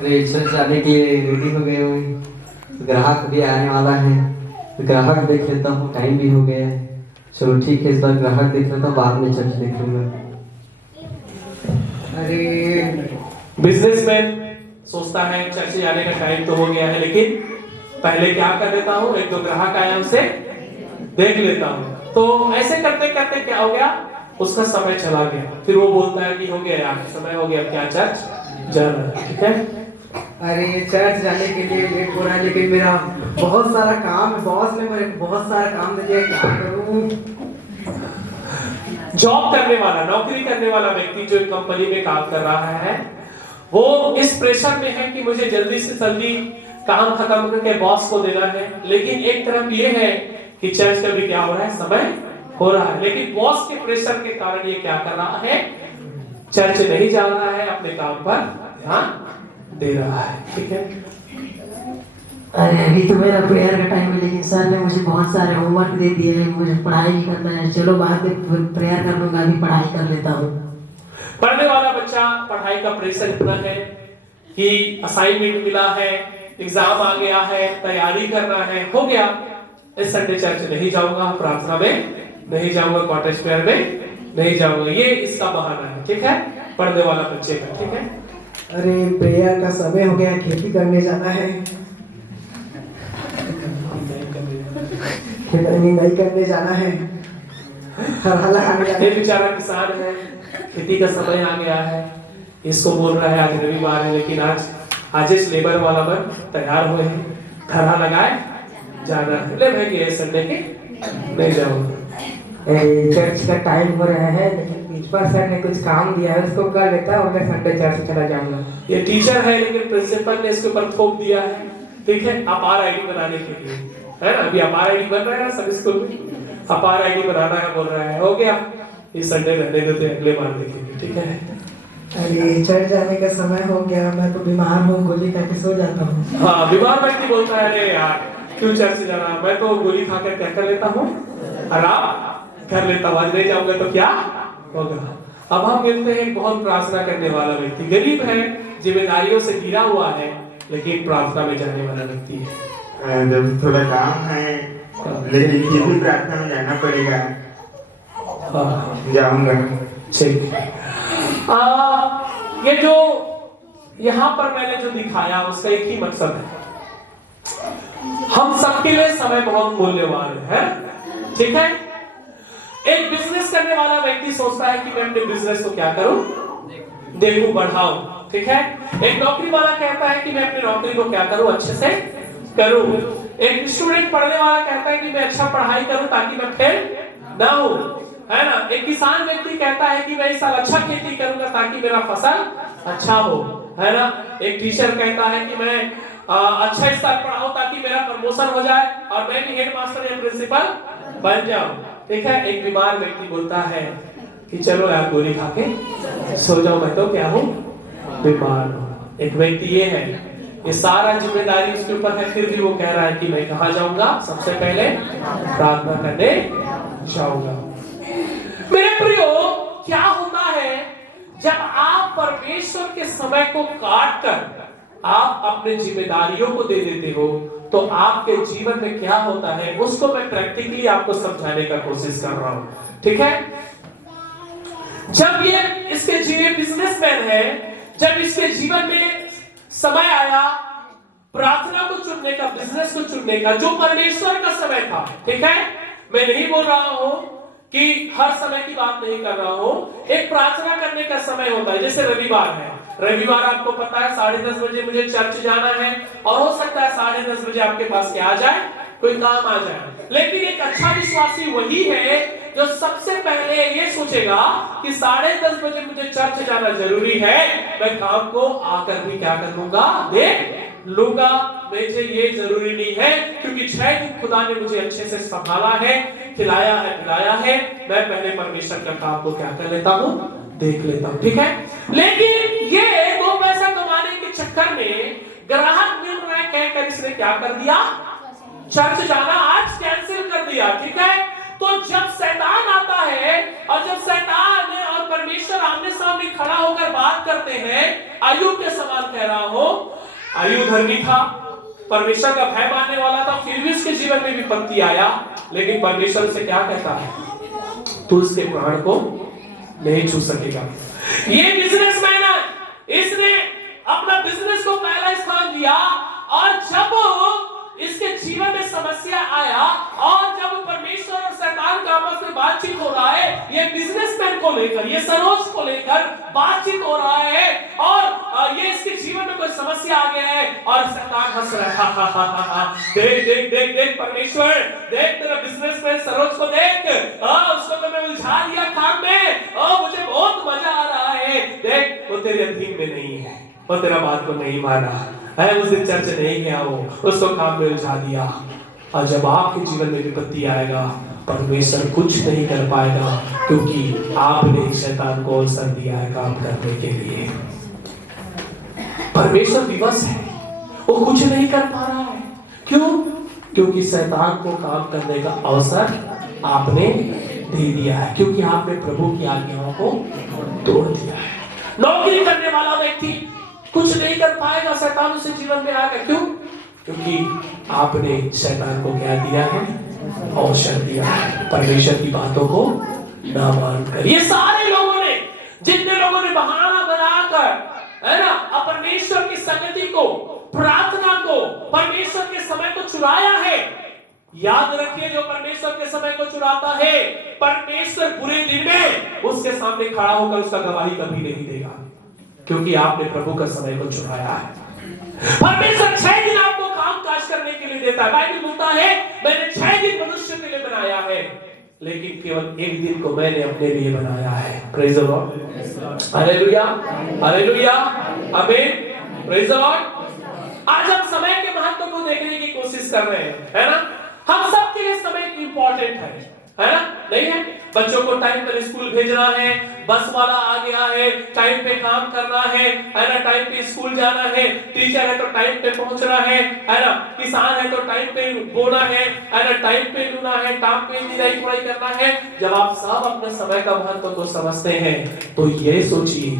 अरे चर्च जाने के लिए रेडी हो गए हुए, ग्राहक भी आने वाला है। ग्राहक देख लेता हूँ, टाइम भी हो गया है। चलो ठीक है, इस बार ग्राहक देख लेता हूँ, बाद में चर्च देख लूंगा। अरे बिजनेसमैन सोचता है चर्च जाने का टाइम तो हो गया है, लेकिन पहले क्या कर लेता हूँ, एक दो ग्राहक आया उसे देख लेता हूँ। तो ऐसे करते करते क्या हो गया, उसका समय चला गया। फिर वो बोलता है कि हो गया यार, समय हो गया, क्या चर्च जाना है। ठीक है, अरे चर्च जाने के लिए लेट हो रहा है, लेकिन मेरा बहुत सारा काम है। बॉस ने मेरे को बहुत सारा काम दे दिया, क्या करूं। जॉब करने वाला, नौकरी करने वाला व्यक्ति जो एक कंपनी में काम कर रहा है, वो इस प्रेशर में है कि मुझे जल्दी से जल्दी काम खत्म करके बॉस को देना है। लेकिन एक तरफ ये है कि चर्च का भी क्या हो रहा है, समय हो रहा है। लेकिन बॉस के प्रेशर के कारण ये क्या कर रहा है, चर्च नहीं जा रहा है, अपने काम पर ध्यान दे रहा है। ठीक है, अरे अभी तो मेरा प्रेयर का टाइम है, लेकिन सर ने मुझे बहुत सारे होमवर्क दे दिए हैं, मुझे पढ़ाई भी करना है। चलो बाद में प्रेयर कर लूंगा, अभी पढ़ाई कर लेता हूँ। पढ़ने वाला बच्चा, पढ़ाई का प्रेशर इतना है कि असाइनमेंट मिला है, एग्जाम आ गया है, तैयारी करना है, हो गया, इस संडे चर्च नहीं जाऊंगा, प्रार्थना में नहीं जाऊंगा, कॉटेज प्रेयर में नहीं जाऊंगा, ये इसका बहाना है। ठीक है, पढ़ने वाला बच्चे का। ठीक है, अरे प्रेयर का समय हो गया, खेती करने जाना है। नहीं करने जाना है, हरा लगाने जाना ये है। बेचारा किसान है, खेती का समय आ गया है, इसको बोल रहा है आज रविवार है, लेकिन आज इस लेबर वाला बन तैयार हुए हैं, खरा लगाए जाना है। ले भाई ये संडे के नहीं जाऊंगा। चर्च का टाइम हो रहा है, लेकिन प्रिंसिपल सर ने कुछ काम दिया है, उसको कर लेता है और मैं संडे चर्च चला जाऊंगा। ये टीचर है, लेकिन प्रिंसिपल ने इसके ऊपर थोप दिया है। ठीक है, अपार आईडी बनाने के लिए, है ना, अभी अपार आईडी बन रहा है ना सब स्कूल में, अपार आईडी बनाना है बोल रहा है, हो गया, इस संडे रहने देते, अगले बार देखेंगे। ठीक है, अरे चर्च जाने का समय हो गया, मैं तो बीमार हूँ, गोली खा के सो जाता हूँ। हाँ, बीमार व्यक्ति बोलता है अरे यार क्यों चर्च जाना, मैं तो गोली खाकर क्या कर लेता हूँ, आराम कर लेता हूँ, आज नहीं जाऊंगा तो क्या होगा। अब हम मिलते हैं बहुत प्रार्थना करने वाला व्यक्ति, गरीब है, जिम्मेदारियों से घिरा हुआ है, लेकिन प्रार्थना में जाने वाला व्यक्ति है। जब थोड़ा काम है, लेकिन फिर भी प्रार्थना में जाना पड़ेगा, जाऊंगा। ठीक, ये जो यहाँ पर मैंने जो दिखाया उसका एक ही मकसद है, हम सबके लिए समय बहुत मूल्यवान है। ठीक है, एक बिजनेस करने वाला व्यक्ति सोचता है कि मैं अपने बिजनेस को क्या करूं, देखूं, बढ़ाऊं। ठीक है, एक नौकरी वाला कहता है कि मैं अपनी नौकरी को क्या करूं, अच्छे से करूं। एक स्टूडेंट पढ़ने वाला कहता है कि मैं अच्छा पढ़ाई करूं ताकि मैं फेल ना हो, है ना। एक किसान व्यक्ति कहता है कि मैं इस साल अच्छा खेती करूंगा ताकि मेरा फसल अच्छा हो, है ना। एक टीचर कहता है कि मैं अच्छा इस साल पढ़ाऊं ताकि मेरा प्रमोशन हो जाए और मैं भी हेडमास्टर या प्रिंसिपल बन जाऊं। ठीक है, एक बीमार व्यक्ति बोलता है कि चलो यार गोली खा के सो जाओ, मैं तो क्या हूं, बीमार हूं। एक व्यक्ति ये है, ये सारा जिम्मेदारी उसके ऊपर है, फिर भी वो कह रहा है कि मैं कहां जाऊंगा, सबसे पहले प्रार्थना करने जाऊंगा। मेरे प्रियो, क्या होता है जब आप परमेश्वर के समय को काट कर आप अपने जिम्मेदारियों को दे देते हो, तो आपके जीवन में क्या होता है उसको मैं प्रैक्टिकली आपको समझाने का कोशिश कर रहा हूं। ठीक है, जब ये इसके जीवन बिजनेसमैन है, जब इसके जीवन में समय आया प्रार्थना को चुनने का, बिजनेस को चुनने का, जो परमेश्वर का समय था। ठीक है, मैं नहीं बोल रहा हूं कि हर समय की बात नहीं कर रहा हूं, एक प्रार्थना करने का समय होता है। जैसे रविवार है, रविवार आपको पता है 10:30 बजे मुझे चर्च जाना है, और हो सकता है 10:30 बजे आपके पास क्या आ जाए, कोई काम आ जाए। लेकिन एक अच्छा विश्वासी वही है जो सबसे पहले ये सोचेगा कि 10:30 बजे मुझे चर्च जाना जरूरी है, मैं काम को आकर भी क्या कर लूंगा, देख लूंगा। मुझे ये जरूरी नहीं है क्योंकि 6 दिन खुदा ने मुझे अच्छे से संभाला है, खिलाया है, पिलाया है, मैं पहले परमेश्वर का काम को क्या कर लेता हूँ, देख लेता हूँ। ठीक है, लेकिन ये 2 पैसा कमाने के चक्कर में ग्राहक मिल रहे कहकर इसने क्या कर दिया, चर्च जाना आज कैंसिल कर दिया। ठीक है, तो जब शैतान आता है और जब शैतान और परमेश्वर आमने सामने खड़ा होकर बात करते हैं, अय्यूब के सवाल कह रहा हो, आयु धर्मी था, परमेश्वर का भय मानने वाला था, फिर भी उसके जीवन में विपत्ति आया, लेकिन परमेश्वर उसे क्या कहता है, तू उसके प्राण को नहीं छू सकेगा। ये बिजनेसमैन है, इसने अपना बिजनेस को पहला स्थान दिया, और जब इसके जीवन में समस्या आया, और जब परमेश्वर और शैतान का आपस में बातचीत हो रहा है, ये बिजनेसमैन को लेकर, ये सरोज को लेकर बातचीत हो रहा है, और ये इसके जीवन में कोई समस्या आ गया है, और शैतान हंस रहा है, देख देख देख देख परमेश्वर, देख तेरा बिजनेसमैन सरोज को देख, उसको तो मैं उलझा दिया काम में, मुझे बहुत मजा आ रहा है, देख वो तेरे अधीन में नहीं है, वो तेरा बात को नहीं माना है, उस दिन चर्च नहीं गया, वो उसको काम में उलझा दिया। और जब आपके जीवन में विपत्ति आएगा, परमेश्वर कुछ नहीं कर पाएगा, क्योंकि आपने शैतान को अवसर दिया है काम करने के लिए। परमेश्वर विवश है, वो कुछ नहीं कर पा रहा है। क्यों? क्योंकि शैतान को काम करने का अवसर आपने दे दिया है, क्योंकि आपने प्रभु की आज्ञाओं को तोड़ दिया है। नौकरी करने वाला व्यक्ति कुछ नहीं कर पाएगा, शैतान उसे जीवन में आएगा। क्यों? क्योंकि आपने शैतान को क्या दिया है, अवसर दिया है, परमेश्वर की बातों को ना मानकर। ये सारे लोगों ने, जितने लोगों ने बहाना बनाकर, है ना, परमेश्वर की संगति को, प्रार्थना को, परमेश्वर के समय को चुराया है। याद रखिए, जो परमेश्वर के समय को चुराता है, परमेश्वर बुरे दिन में उसके सामने खड़ा होकर उसका गवाही कभी नहीं देगा, क्योंकि आपने प्रभु का समय को चुराया है। परमेश्वर 6 दिन आपको काम काज करने के लिए देता है। बाइबल बोलता है, मैंने 6 दिन मनुष्य के लिए बनाया है, लेकिन केवल 1 दिन को मैंने अपने लिए बनाया है। Praise the lord, hallelujah, hallelujah, आमीन, प्रेज द लॉर्ड। आज हम समय के महत्व को देखने की कोशिश कर रहे हैं, है ना। हम सबके लिए समय इंपॉर्टेंट है ना, नहीं है? बच्चों को टाइम पर स्कूल भेजना है, बस वाला आ गया है, टाइम पे काम करना है ना, टाइम पे स्कूल जाना है, टीचर है तो टाइम पे पहुंचना है ना, किसान है तो टाइम पे बोना है ना, टाइम पे लूना है, टाइम पे निराई गुड़ाई करना है। जब आप सब अपने समय का महत्व को समझते हैं, तो ये सोचिए,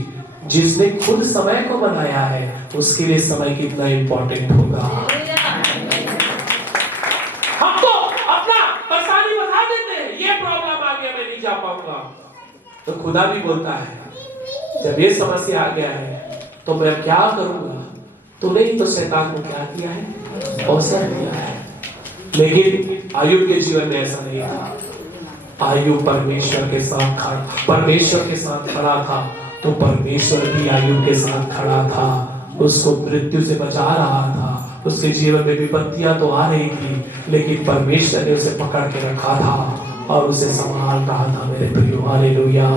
जिसने खुद समय को बनाया है, उसके लिए समय कितना इंपॉर्टेंट होगा। जा पाऊंगा, तो खुदा भी बोलता है, जब ये समस्या आ गया है तो मैं क्या करूंगा, तूने ही तो शैतान को क्या किया है, अवसर दिया है। लेकिन आयुब के जीवन में ऐसा नहीं था। आयुब परमेश्वर के साथ खड़ा था, तो परमेश्वर भी आयुब के साथ खड़ा था, उसको मृत्यु से बचा रहा था। उसके जीवन में विपत्तियां तो आ रही थी, लेकिन परमेश्वर ने उसे पकड़ के रखा था और उसे संभाल रहा था। मेरे प्रियो, हालेलुया।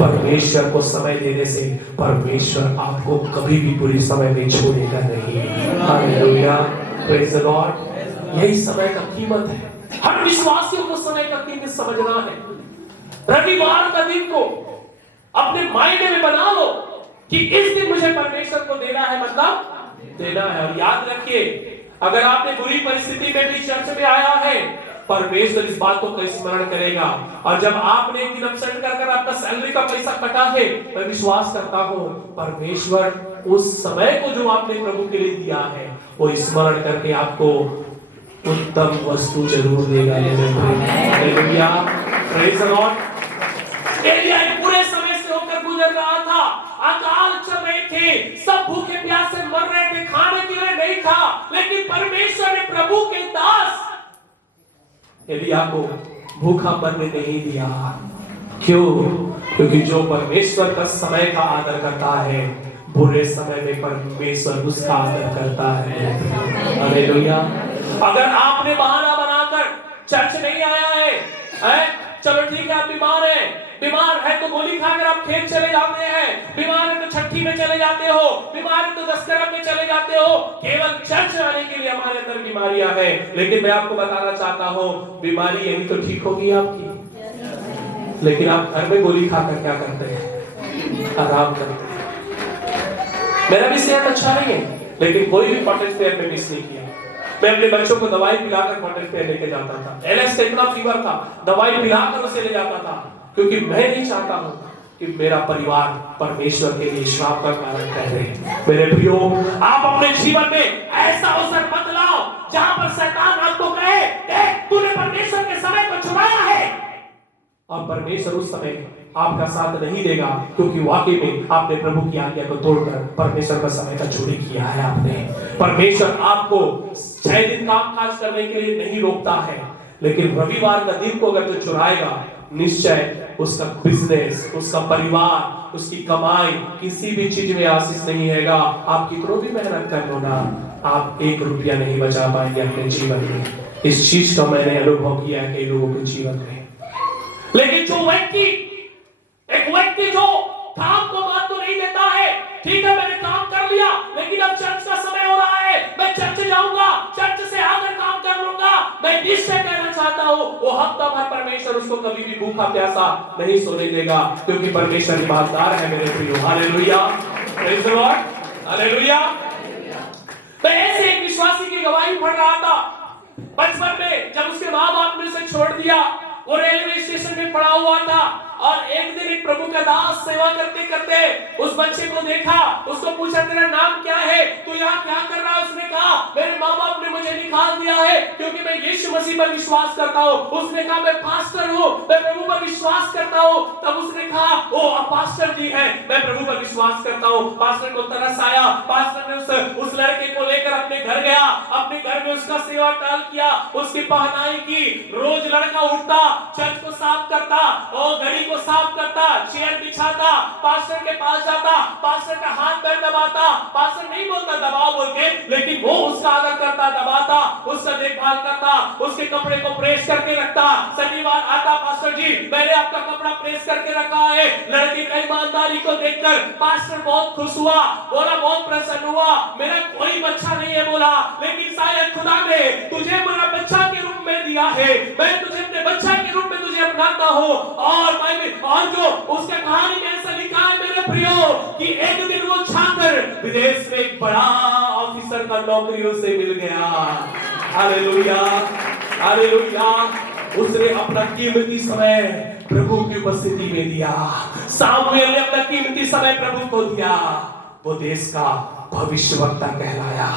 परमेश्वर को समय देने से परमेश्वर आपको कभी भी बुरी समय में छोड़ेगा नहीं। Hallelujah, praise the Lord. यही समय का कीमत है। हर विश्वासियों को समय का कीमत समझना है। रविवार का दिन को अपने माइंड में बना लो कि इस दिन मुझे परमेश्वर को देना है, मतलब देना है। और याद रखिए, अगर आपने बुरी परिस्थिति में भी चर्च में आया है, परमेश्वर इस बात को स्मरण करेगा। और जब आपने एक दिन अपसेंट कर आपका सैलरी का पैसा कटा है, मैं विश्वास करता हूँ परमेश्वर उस समय को जो आपने प्रभु के लिए दिया है, वो स्मरण करके आपको उत्तम वस्तु जरूर देगा। Hallelujah, praise the lord. एलिया पूरे समय से होकर गुजर रहा था, अकाल चल रहे थे, सब भूखे प्यासे मर रहे थे, खाने के लिए नहीं था, लेकिन परमेश्वर ने प्रभु के दास एलिया को भूखा मरने नहीं दिया। क्यों? क्योंकि जो परमेश्वर का समय का आदर करता है, बुरे समय में परमेश्वर उसका आदर करता है। हालेलुया। अगर आपने बहाना बनाकर चर्च नहीं आया है, चलो ठीक है, आप बीमार है तो गोली खाकर आप खेत चले जाते हैं, बीमार है तो छठी में चले जाते हो, बीमार है तो दशहरा में चले जाते हो। केवल चर्च आने के लिए हमारे अंदर बीमारियां हैं, लेकिन मैं आपको बताना चाहता हूँ, बीमारी यही तो ठीक होगी आपकी। लेकिन आप घर में गोली खाकर क्या करते हैं? आराम करते हैं। मेरा भी सेहत अच्छा नहीं है, लेकिन कोई भी कॉटेज फेयर में मिस नहीं किया। मैं अपने बच्चों को दवाई पिलाकर कॉटेज फेयर लेके जाता था। एलएस का इतना फीवर था, दवाई पिलाकर उसे ले जाता था, क्योंकि मैं नहीं चाहता हूं कि मेरा परिवार परमेश्वर के लिए श्राप का कारण ठहरे। मेरे प्रियो, आप अपने जीवन में ऐसा अवसर मत लाओ जहां पर शैतान आपको कहे देख तूने परमेश्वर के समय को चुराया है, और परमेश्वर उस समय आपका साथ नहीं देगा, क्योंकि वाकई में आपने प्रभु की आज्ञा को तोड़कर परमेश्वर का समय का चोरी किया है। आपने परमेश्वर आपको 6 दिन काम काज करने के लिए नहीं रोकता है, लेकिन रविवार का दिन को अगर जो चुराएगा, निश्चय उसका बिजनेस, उसका परिवार, उसकी कमाई किसी भी चीज में आशीष नहीं रहेगा। आप कितनों भी मेहनत कर लो ना, आप 1 रुपया नहीं बचा पाएंगे अपने जीवन में। इस चीज का मैंने अनुभव किया है कई लोगों के जीवन में। लेकिन जो एक व्यक्ति जो काम को महत्व नहीं देता है, ठीक है मैंने काम कर लिया, लेकिन अब चर्च का समय हो रहा है, मैं चर्च जाऊंगा, चर्च से आकर काम कर लूंगा, मैं निश्चय कहना चाहता हूं वो हफ्ता भर परमेश्वर उसको कभी भी भूखा प्यासा नहीं सोने देगा, क्योंकि परमेश्वर ईमानदार है मेरे प्रियो। Hallelujah, praise the lord, hallelujah. तो ऐसे एक विश्वासी की गवाही पढ़ रहा था बचपन में, जब उसके माँ बाप ने उसे छोड़ दिया, वो रेलवे स्टेशन में पड़ा हुआ था, और एक दिन एक प्रभु का दास सेवा करते करते उस बच्चे को देखा, उसको पूछा तेरा नाम क्या है, तू यहाँ क्या कर रहा है? उसने कहा मेरे माँ बाप ने मुझे निकाल दिया है क्योंकि मैं यीशु मसीह पर विश्वास करता हूँ। उसने कहा मैं पास्टर हूँ, मैं प्रभु पर विश्वास करता हूँ। तब उसने कहा ओ पास्टर जी है, मैं प्रभु पर विश्वास करता हूँ। पास्टर को तरस आया, पास्टर ने उस लड़के को लेकर अपने घर गया, अपने घर में उसका सेवा टाल किया, उसकी पहनाई की। रोज लड़का उठता, चर्च को साफ करता और घड़ी को साफ करता, चेयर बिछाता, पास्टर के पास जाता, पास्टर का हाथ पैर दबाता। पास्टर नहीं बोलता दबाओ बोल के, लेकिन वो उसका आदर करता, दबाता, उसका देखभाल करता, उसके कपड़े को प्रेस करके रखता। शनिवार आता, पास्टर जी मैंने आपका कपड़ा प्रेस करके रखा है। लड़के की ईमानदारी को देखकर पास्टर बहुत खुश हुआ, बोला बहुत प्रसन्न हुआ, मेरा कोई बच्चा नहीं है बोला, लेकिन शायद खुदा ने तुझे मेरा बच्चा के रूप में दिया है, मैं तुझे अपने बच्चा के रूप में तुझे अपनाता हूँ। और जो उसके कहानी में ऐसा लिखा है मेरे प्रियो कि एक दिन वो छात्र विदेश में एक बड़ा ऑफिसर का नौकरी उसे मिल गया। Hallelujah, hallelujah. उसने अपना कीमती समय प्रभु की उपस्थिति में दिया। सामुएल ने अपना कीमती समय प्रभु को दिया, वो देश का भविष्यवक्ता कहलाया।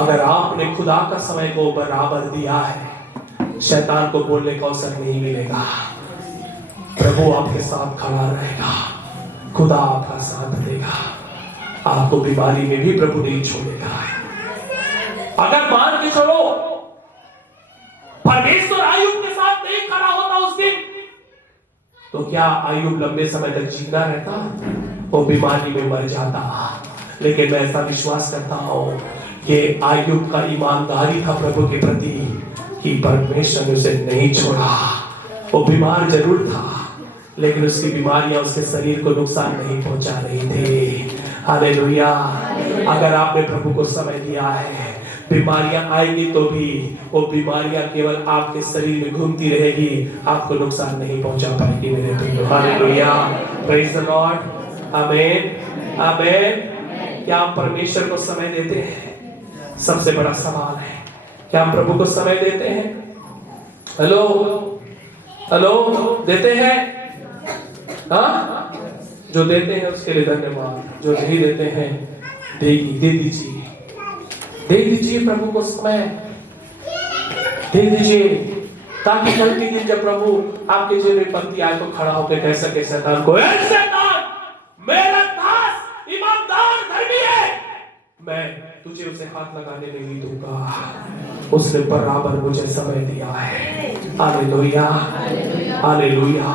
अगर आपने खुदा का समय को बराबर दिया है, शैतान को बोलने का अवसर नहीं मिलेगा। प्रभु आपके साथ खड़ा रहेगा, खुदा आपका साथ देगा, आपको बीमारी में भी प्रभु नहीं छोड़ेगा। अगर मान के चलो परमेश्वर आयुब के साथ नहीं खड़ा होता उस दिन, तो क्या आयुब लंबे समय तक जिंदा रहता? वो बीमारी में मर जाता। लेकिन मैं ऐसा विश्वास करता हूं कि आयुब का ईमानदारी था प्रभु के प्रति कि परमेश्वर ने उसे नहीं छोड़ा। वो बीमार जरूर था, लेकिन उसकी बीमारियां उसके शरीर को नुकसान नहीं पहुंचा रही थी। हालेलुया। अगर आपने प्रभु को समय दिया है, बीमारियां आएंगी तो भी वो बीमारियां केवल आपके शरीर में घूमती रहेगी, आपको नुकसान नहीं पहुंचा पाएगी मेरे प्रियो। हालेलुया, प्रेज़ द लॉर्ड, आमीन, आमीन। क्या आप परमेश्वर को समय देते हैं? सबसे बड़ा सवाल है, क्या हम प्रभु को समय देते हैं? हेलो हेलो, देते हैं? हाँ, जो देते हैं उसके लिए धन्यवाद, जो नहीं देते हैं दे दीजिए, दे दीजिए प्रभु को समय, दे दीजिए, ताकि कल के दिन जब प्रभु आपके जीवन में पंक्ति आए तो खड़ा होकर कह सके शैतान को, शैतान मेरा दास ईमानदार धर्मी है, मैं तुझे उसे हाथ लगाने नहीं दूंगा, उसने बराबर मुझे समय दिया है। Hallelujah, hallelujah.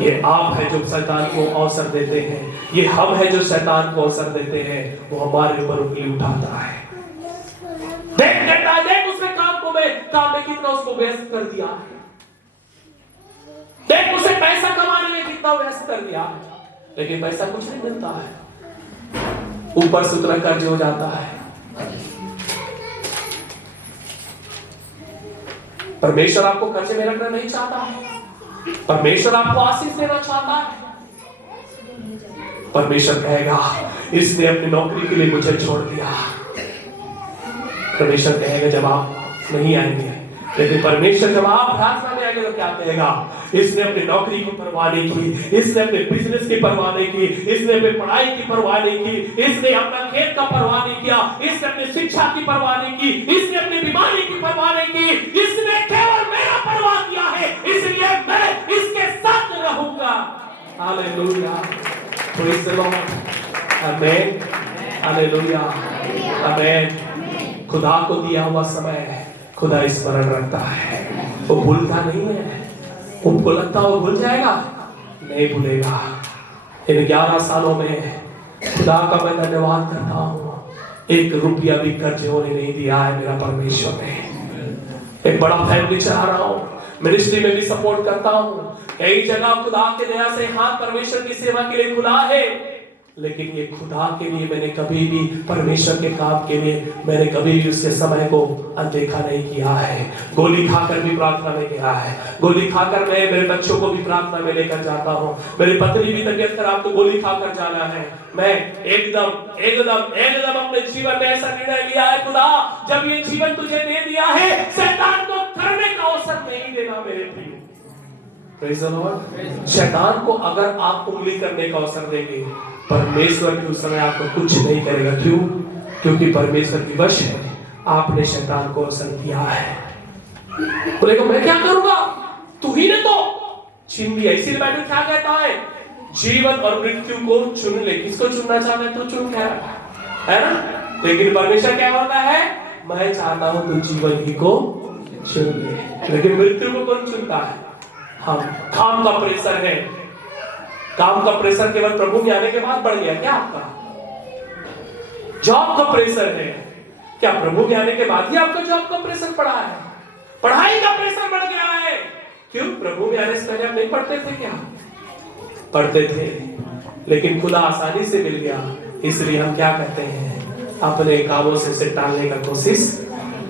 ये आप है जो शैतान को अवसर देते हैं, ये हम है जो शैतान को अवसर देते हैं, वो हमारे ऊपर उंगली उठाता है। देख उसने काम में कितना उसको व्यस्त कर दिया है, देख उसे पैसा कमाने में कितना व्यस्त कर दिया है, लेकिन पैसा कुछ नहीं मिलता है, ऊपर से उतना कर्ज हो जाता है। परमेश्वर आपको कर्जे में रखना नहीं चाहता है, परमेश्वर आपको आशीष देना चाहता है। परमेश्वर कहेगा इसने अपनी नौकरी के लिए मुझे छोड़ दिया। परमेश्वर कहेगा जब आप नहीं आएंगे, लेकिन परमेश्वर जब आप प्रार्थना में जाएंगे तो क्या कहेगा, इसने अपनी नौकरी की परवाह नहीं की, इसने अपने बिजनेस की परवाह नहीं की, इसने अपनी पढ़ाई की परवाह नहीं की, इसने अपना खेत का परवाह नहीं किया, इसने अपनी शिक्षा की परवाह नहीं की, इसने अपनी बीमारी की परवाह नहीं की, इसने केवल मेरा परवाह किया है, इसलिए मैं इसके साथ रहूंगा। Hallelujah, praise the Lord, amen, hallelujah, amen. खुदा को दिया हुआ समय खुदा स्मरण रखता है, वो भूलता नहीं है। उनको लगता वो भूल जाएगा, नहीं भूलेगा। इन 11 सालों में खुदा का मैं धन्यवाद करता हूँ, 1 रुपया भी कर्ज होने नहीं दिया है मेरा परमेश्वर ने। एक बड़ा फैमिली चला रहा हूँ, मिनिस्ट्री में भी सपोर्ट करता हूँ, कई जगह खुदा के दया से हाथ परमेश्वर की सेवा के लिए खुला है, लेकिन ये खुदा के लिए मैंने कभी भी, परमेश्वर के काम के लिए मैंने कभी भी उसके समय को अनदेखा नहीं किया है। गोली खाकर भी प्रार्थना में गया है, गोली खाकर मैं मेरे बच्चों को भी प्रार्थना में लेकर जाता हूँ, मेरी पत्नी भी तबीयत खराब तो गोली खाकर जाना है। मैं एकदम एकदम एकदम अपने जीवन में ऐसा निर्णय लिया है, खुदा जब ये जीवन तुझे दे दिया है, शैतान को करने का अवसर नहीं देना मेरे प्रिय। Praise the Lord. शैतान को अगर आप उंगली करने का अवसर देंगे, परमेश्वर भी उस समय आपको कुछ नहीं करेगा। क्यों? क्योंकि परमेश्वर की वश है, आपने शैतान को अवसर दिया है। बोलेगा मैं क्या करूंगा, तू ही ने तो छीन लिया। इसीलिए बाइबल क्या कहता है, जीवन और मृत्यु को चुन ले। किसको चुनना चाहता है, तू चुन, है ना। लेकिन परमेश्वर क्या होता है, मैं चाहता हूं तू जीवन ही को चुन ले। लेकिन मृत्यु को कौन चुनता है, हम। काम का प्रेशर है, काम का प्रेशर केवल प्रभु के आने के बाद बढ़ गया क्या आपका? जॉब का प्रेशर है क्या, प्रभु के आने के बाद ही आपका जॉब का प्रेशर पड़ा है? पढ़ाई का प्रेशर बढ़ गया है, क्यों? प्रभु के आने से पहले आप नहीं पढ़ते थे क्या? पढ़ते थे, लेकिन खुदा आसानी से मिल गया, इसलिए हम क्या करते हैं, अपने कामों से उसे टालने का कोशिश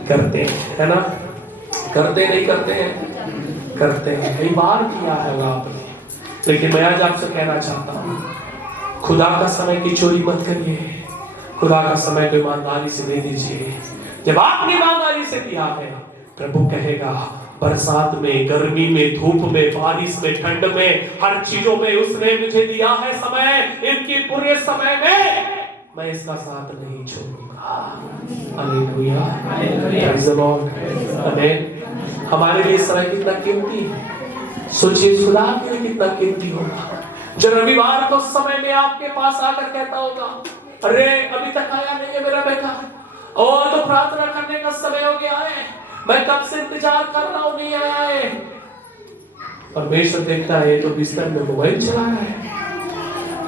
करते हैं, है ना। करते नहीं करते हैं, करते हैं। कई बार किया है आपने, लेकिन मैं आज आपसे कहना चाहता हूं, खुदा का समय की चोरी मत करिए, खुदा का समय को ईमानदारी से दे दीजिए। जब आपने ईमानदारी से दिया है, प्रभु कहेगा बरसात में, गर्मी में, धूप में, बारिश में, ठंड में, हर चीजों में उसने मुझे दिया है समय, इनकी पूरे समय में मैं इसका साथ नहीं छोड़ूंगा। हालेलुया, प्रेज़ द लॉर्ड, आमेन। हमारे लिए समय कितना कीमती है, सोचिए खुदा के लिए कितना कीमती होगा। जो रविवार को समय में आपके पास आकर कहता होगा, अरे अभी तक आया नहीं है मेरा बेटा, और तो प्रार्थना करने का समय हो गया है, मैं कब से इंतजार कर रहा हूं, नहीं आया है। परमेश्वर देखता है, ये तो बिस्तर में मोबाइल चला रहा है,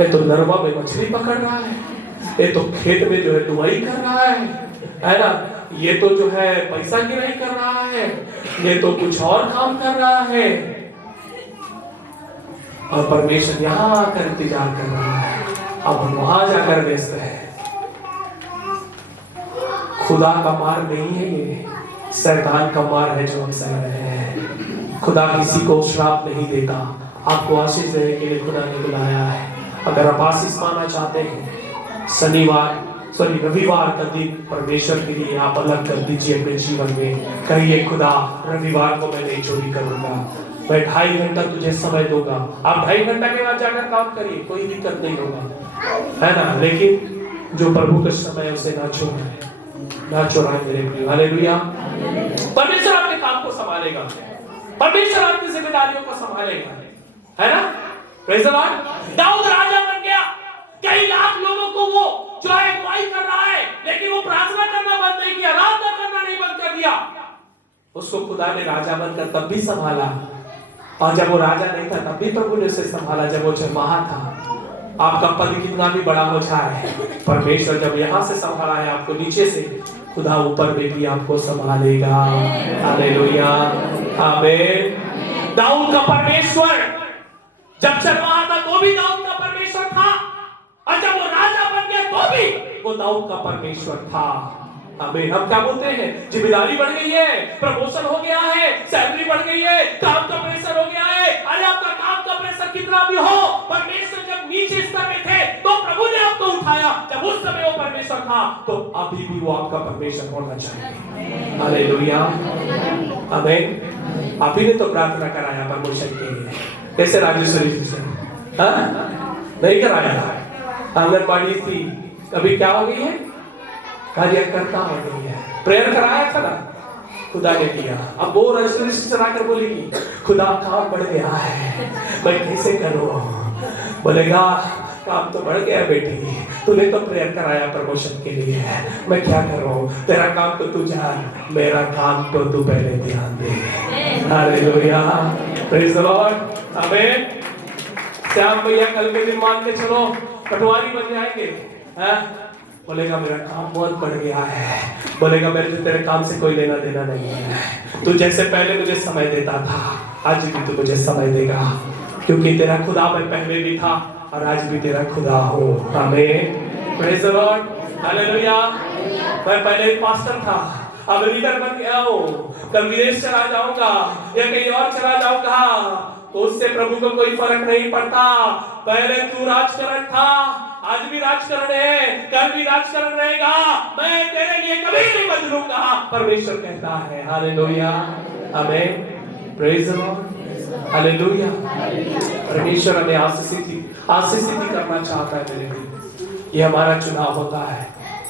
ये तो नरवा में मछली पकड़ रहा है, ये तो खेत में जो है दुआई कर रहा है ना, ये तो जो है पैसा गिराई कर रहा है, ये तो कुछ और काम कर रहा है, और परमेश्वर यहां आकर इंतजार कर रहा है, अब हम वहां जाकर व्यस्त है। खुदा का मार नहीं है ये, शैतान का मार है जो हम सह रहे हैं। खुदा किसी को श्राप नहीं देता, आपको आशीष देने के लिए खुदा ने बुलाया है। अगर आप आशीष पाना चाहते हैं, रविवार का दिन परमेश्वर के लिए आप अलग कर दीजिए अपने जीवन में। कहिए खुदा रविवार को मैं नहीं चोरी करूंगा, मैं 2.5 घंटा तुझे समय दूंगा। आप 2.5 घंटा के बाद जाकर काम करिए, कोई दिक्कत नहीं होगा, है ना। लेकिन जो प्रभु का समय है उसे ना चुराए मेरे प्रिय। हालेलुया। परमेश्वर आपके काम को संभालेगा, परमेश्वर आपकी जिम्मेदारियों को संभालेगा, है ना। Praise the Lord. दाऊद राजा बन गया, कई लाख लोगों को वो जो है अगुवाई कर रहा है, लेकिन वो प्रार्थना करना बंद नहीं किया, आराधना करना नहीं बंद कर दिया। उसको खुदा ने राजा बनकर तब भी संभाला, और जब वो राजा नहीं था तब भी प्रभु ने उसे संभाला, जब वो वहां था। आपका पद कितना भी बड़ा हो जाए, परमेश्वर जब यहाँ से संभाला है आपको नीचे से, खुदा ऊपर में भी आपको संभालेगा। हालेलुया, आमीन। दाऊद का परमेश्वर जब चल रहा था तो भी दाऊद का परमेश्वर था, और जब वो राजा बन गया तो भी वो दाऊद का परमेश्वर था। हमें हम क्या बोलते हैं, जिम्मेदारी बढ़ गई है, प्रमोशन हो गया है, सैलरी बढ़ गई है, काम का प्रेशर हो गया है। अरे आपका काम का प्रेशर कितना भी हो, परमेश्वर जब नीचे स्तर में थे तो प्रभु ने आपको उठाया। जब उस समय वो परमेश्वर था तो अभी भी वो आपका परमेश्वर होना चाहिए। हालेलुया, आमीन। आप ही ने तो प्रार्थना कराया प्रमोशन के लिए, कैसे राजेश्वरी जी से? नहीं कराया, आंगनबाड़ी थी, अभी क्या हो गई है? कार्यकर्ता हो गई है। प्रेयर कराया था ना, खुदा ने किया। अब वो राजेश्वरी से चलाकर बोलेगी खुदा काम बढ़ गया है, मैं कैसे करूं? बोलेगा काम तो बढ़ गया बेटी, तूने तो प्रेयर कराया प्रमोशन के लिए, मैं क्या करूं? तेरा काम तो तू जान, मेरा काम तो तू पहले ध्यान दे। हालेलुया, प्रेज द लॉर्ड, आमीन। श्याम भैया कल के दिन मान के चलो पटवारी बन जाएंगे, बोलेगा मेरा काम बहुत बढ़ गया है, बोलेगा मेरे से तेरे काम से कोई लेना देना नहीं है, तू जैसे पहले मुझे समय देता था आज भी तू मुझे समय देगा, क्योंकि तेरा खुदा मैं पहले भी था और आज भी तेरा खुदा हूँ। आमीन, प्रेज द लॉर्ड, हालेलुया। मैं पहले पास्टर था, अब लीडर बन गया हूँ, कल विदेश चला जाऊंगा या कहीं और चला जाऊंगा तो उससे प्रभु को कोई फर्क नहीं पड़ता। पहले तू राजकरण था, आज भी राजकरण है, कल भी राजकरण रहेगा, मैं तेरे लिए कभी नहीं बदलूंगा, परमेश्वर कहता है। हालेलुया, आमीन, प्रेज द लॉर्ड, हालेलुया। परमेश्वर हमें आशीषित करना चाहता है मेरे लिए। ये हमारा चुनाव होता है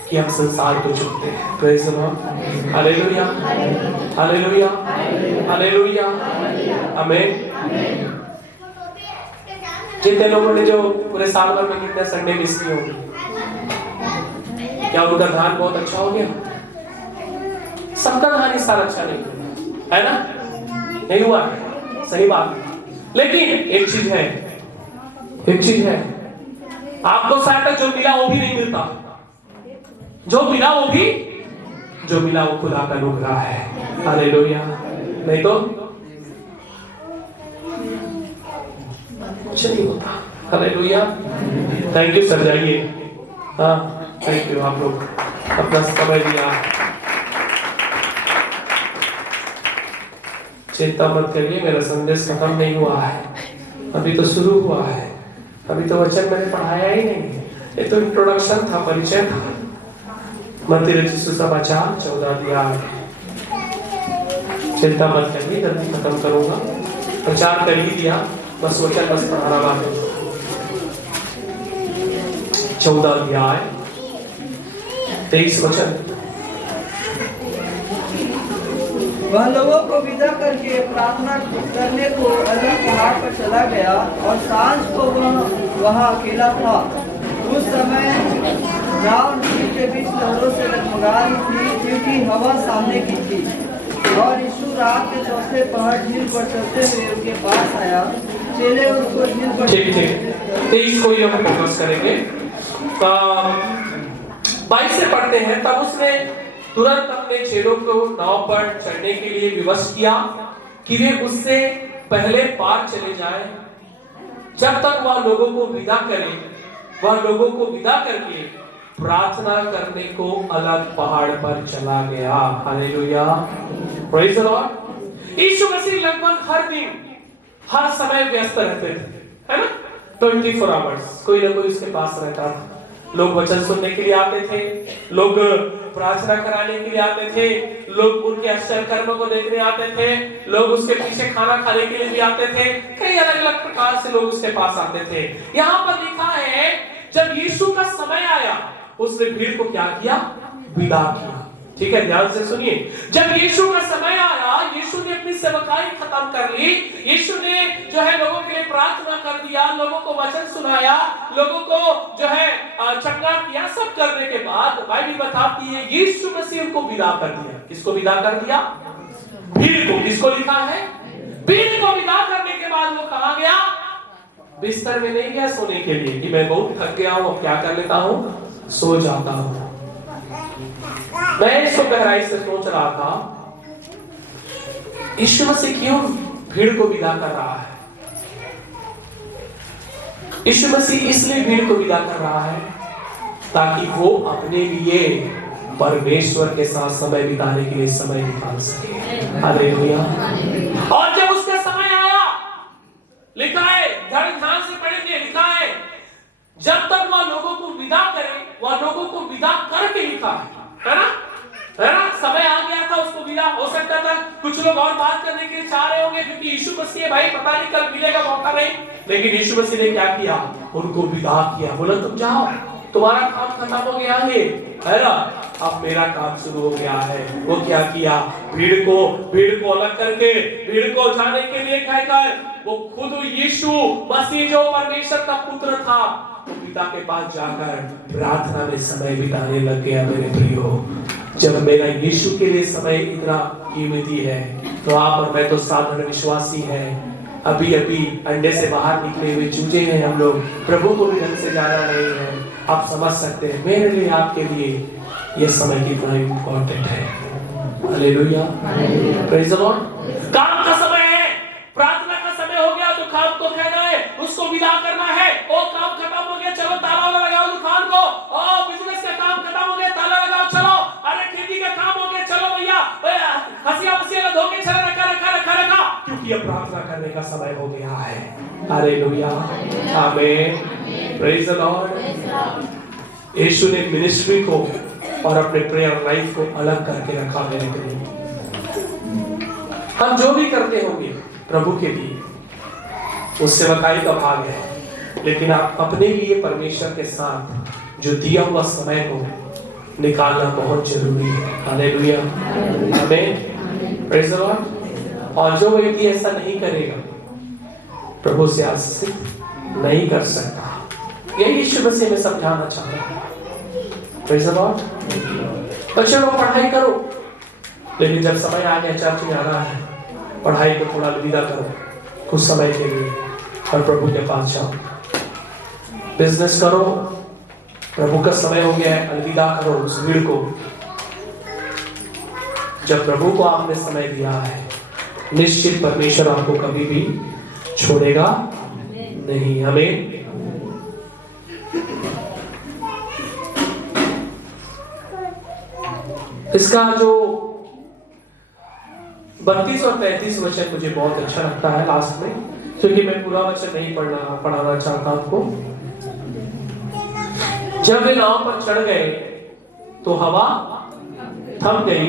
कि हम संसार को चुनते हैं। Praise the lord, hallelujah, hallelujah, hallelujah, आमीन। जितने लोगों ने जो पूरे साल भर में कितने संडे मिस किए होंगे, क्या उनका ध्यान बहुत अच्छा हो गया? सबका ध्यान इस साल अच्छा नहीं हुआ है ना, नहीं हुआ, सही बात। लेकिन एक चीज है, आपको शायद जो मिला वो भी नहीं मिलता, जो मिला वो खुदा का अनुग्रह है। हालेलुया, नहीं तो कुछ नहीं होता। हालेलुया, थैंक यू सर, जाइए। हाँ, थैंक यू, आप लोग अपना समय दिया। चिंता मत करिए, मेरा संदेश खत्म नहीं हुआ है, अभी तो शुरू हुआ है, अभी तो वचन मैंने पढ़ाया ही नहीं, ये तो इंट्रोडक्शन था, परिचय था। मत्ती रचित सुसमाचार 14 अध्याय, चिंता मत करिए, जल्दी खत्म करूंगा, प्रचार कर ही दिया, बस वचन बस पढ़ाना बाकी। 14 अध्याय 23 वचन। वह लोगों को विदा करके प्रार्थना करने को अलग पहाड़ पर चला गया और सांझ को वह वहाँ अकेला था। उस समय नाव नदी के बीच लहरों से डगमगा रही थी, क्योंकि हवा सामने की थी। और यीशु रात के चौथे पहर झील पर चलते हुए उनके पास आया, चेले उसको झील पर। ठीक, 23 को ही हम फोकस करेंगे। 22 से पढ़ते हैं, तब उसने तुरंत अपने चेलों को नाव पर चढ़ने के लिए विवश किया कि वे उससे पहले पार चले जाएं, जब तक वह लोगों को विदा करे। वह लोगों को विदा करके प्रार्थना करने को अलग पहाड़ पर चला गया। Hallelujah, praise the Lord. यीशु मसीह लगभग हर दिन हर समय व्यस्त रहते थे, है ना, 24 आवर्स कोई ना कोई उसके पास रहता था। लोग वचन सुनने के लिए आते थे, लोग प्रार्थना कराने के लिए आते थे, लोग उनके आश्चर्य कर्म को देखने आते थे, लोग उसके पीछे खाना खाने के लिए भी आते थे, कई अलग अलग प्रकार से लोग उसके पास आते थे। यहाँ पर लिखा है जब यीशु का समय आया उसने भीड़ को क्या किया? विदा किया। ठीक है, ध्यान से सुनिए। जब यीशु का समय आया, यीशु ने अपनी सेवकाई खत्म कर ली, यीशु ने जो है लोगों के लिए प्रार्थना कर दिया, लोगों को वचन सुनाया, लोगों को जो है चंगा किया, सब करने के बाद बाइबल बताती है यीशु मसीह उनको विदा कर दिया। किसको विदा कर दिया? भीड़ को। किसको लिखा है? भीड़ को विदा करने के बाद वो कहाँ गया? बिस्तर में नहीं गया सोने के लिए कि मैं बहुत थक गया हूं, अब क्या कर लेता हूं, सो जाता हूं। मैं इसको गहराई से सोच रहा था, यीशु मसीह क्यों भीड़ को विदा कर रहा है? यीशु मसीह इसलिए भीड़ को विदा कर रहा है ताकि वो अपने लिए परमेश्वर के साथ समय बिताने के लिए समय निकाल सके। हालेलुया। और जब उसका समय आया, लिखा है, ध्यान से पढ़ेंगे, लिखा है लिखा है ना? समय आ गया था उसको विदा, हो सकता था कुछ लोग और बात करने के लिए चाह रहे होंगे क्योंकि यीशु मसीह भाई पता नहीं कल मिलेगा मौका नहीं, लेकिन यीशु मसीह ने क्या किया? उनको विदा किया, बोला तुम जाओ, तुम्हारा काम खत्म हो गया है ना, अब मेरा काम शुरू हो गया है। वो क्या किया? भीड़ को अलग करके, भीड़ को जाने के लिए कहकर वो खुद यीशु मसीह जो परमेश्वर का पुत्र था, वो पिता के पास जाकर प्रार्थना में समय बिताने लग गया। मेरे प्रियो, जब मेरा यीशु के लिए समय इतना कीमती है तो आप और मैं तो साधारण विश्वासी हैं, अभी अंडे से बाहर निकले हुए चूजे हैं हम लोग, प्रभु को भी ढंग से जाना नहीं है। आप समझ सकते हैं मेरे लिए, आपके लिए ये समय कितना इम्पोर्टेंट है। Hallelujah, praise the Lord. काम का समय है, प्रार्थना का समय हो गया तो काम को कहना है, उसको विदा करना है। ओ काम खत्म हो गया, चलो ताला लगाओ दुकान को। ओ बिजनेस का काम खत्म हो गया, ताला लगाओ, चलो। अरे खेती का काम हो गया, चलो भैया हंसिया वसिया धो के चला रखा, क्योंकि अब प्रार्थना करने का समय हो गया है। हालेलुया, आमीन, प्रेज़ द लॉर्ड। यीशु ने मिनिस्ट्री को और अपने प्रेयर लाइफ को अलग करके रखा। मेरे लिए हम जो भी करते होंगे प्रभु के लिए, उस सेवकाई का भाग है, लेकिन आप अपने लिए परमेश्वर के साथ जो दिया हुआ समय को निकालना बहुत जरूरी है। हालेलुया, आमीन, प्रेज़ द लॉर्ड। और जो व्यक्ति ऐसा नहीं करेगा प्रभु से आशीष नहीं कर सकता। यही यीशु मसीह में समझाना चाहता हूं। Praise the Lord. बच्चे लोग पढ़ाई करो, लेकिन जब समय आ गया चर्च में आना है, पढ़ाई को थोड़ा अलविदा करो कुछ समय के लिए और प्रभु के पास जाओ। बिजनेस करो, प्रभु का समय हो गया है, अलविदा करो उस भीड़ को। जब प्रभु को आपने समय दिया है, निश्चित परमेश्वर आपको कभी भी छोड़ेगा नहीं। हमें इसका जो 32 और 33 वचन मुझे बहुत अच्छा लगता है लास्ट में, क्योंकि मैं पूरा वचन नहीं पढ़ाना चाहता आपको। जब वे नाव पर चढ़ गए तो हवा थम गई।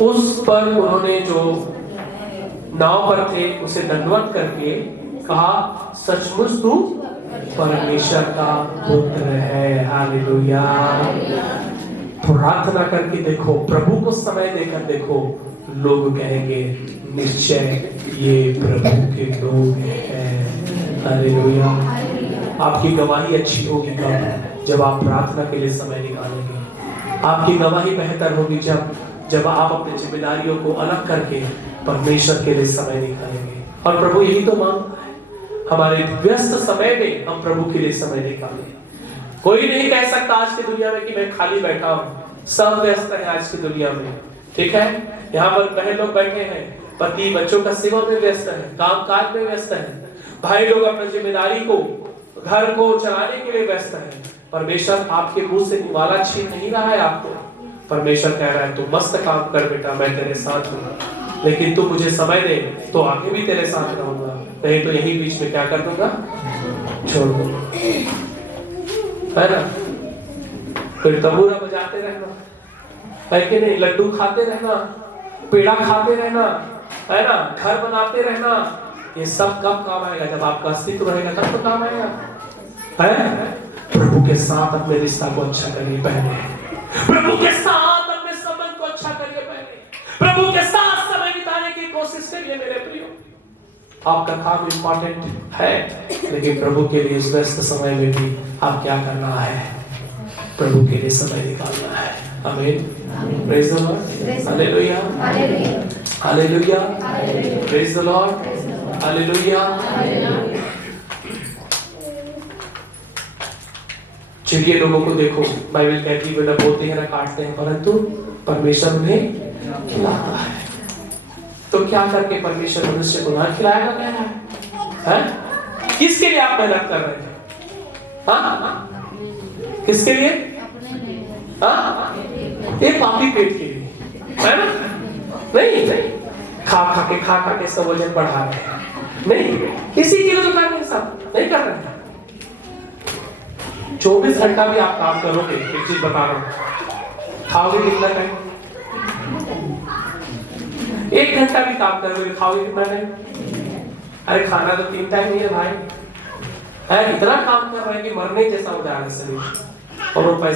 उस पर उन्होंने जो नाव पर थे उसे दंडवत करके कहा, सचमुच तू परमेश्वर का पुत्र है। हालेलुया। प्रार्थना करके देखो, प्रभु को समय देकर देखो, लोग कहेंगे निश्चय ये प्रभु के लोग हैं। हालेलुया। आपकी गवाही अच्छी होगी जब आप प्रार्थना के लिए समय निकालेंगे। आपकी गवाही बेहतर होगी जब आप अपनी जिम्मेदारियों को अलग करके परमेश्वर के लिए समय निकालेंगे। और प्रभु यही तो मांगता है, हमारे व्यस्त समय में हम प्रभु के लिए समय निकालें। कोई नहीं कह सकता आज की दुनिया में कि मैं खाली बैठा हूं। सब व्यस्त है आज की दुनिया में, ठीक है। यहाँ पर बहन लोग बैठे हैं, पति बच्चों का सेवा में व्यस्त है, काम काज में व्यस्त है, भाई लोग अपनी जिम्मेदारी को, घर को चलाने के लिए व्यस्त है। परमेश्वर आपके मुंह से निवाला छीन नहीं रहा है आपको। परमेश्वर कह रहा है तू मस्त काम कर बेटा, मैं तेरे साथ हूँ, लेकिन तू मुझे समय दे तो आगे भी तेरे साथ रहूंगा, नहीं तो यही बीच में क्या कर दूंगा, छोड़ दूंगा, है ना। फिर तबूरा बजाते रहना, है कि नहीं, लड्डू खाते रहना, पेड़ा खाते रहना, है ना, घर बनाते रहना, ये सब कब काम आएगा? जब आपका अस्तित्व रहेगा तब तो काम आएगा, है। प्रभु के साथ अपने रिश्ता को अच्छा करिए पहले, प्रभु के साथ अपने संबंध को अच्छा करिए पहले, प्रभु के साथ समय बिताने की कोशिश करिए मेरे प्रियो। आपका काम इंपॉर्टेंट है, लेकिन प्रभु के लिए इस व्यस्त समय में भी आप क्या करना है? प्रभु के लिए समय निकालना है। आमीन। Praise the lord. Hallelujah, hallelujah, praise the lord, hallelujah. चिड़िए लोगों को देखो, बाइबल कहती है ना बोते हैं ना काटते हैं, परंतु परमेश्वर उन्हें खिलाता है। तो क्या करके परमेश्वर मनुष्य को ना खिलाएगा? क्या है? किसके लिए आप मेहनत कर रहे थे? हाँ, किसके लिए? हाँ, एक पापी पेट के लिए, है ना? नहीं, खा के इसका वजन बढ़ा रहे हैं, नहीं, इसी के लिए तो कर रहे हैं, सब नहीं कर रहे हैं। 24 घंटा भी आप काम करोगे, एक चीज बता रहा हूं, खाओगे कितना टाइम? 1 घंटा भी काम करोगे, खाओगे कितना टाइम? अरे खाना तो 3 टाइम ही है भाई। इतना काम कर रहे हैं कि मरने जैसा हो जा रहा है शरीर, और वो पैसे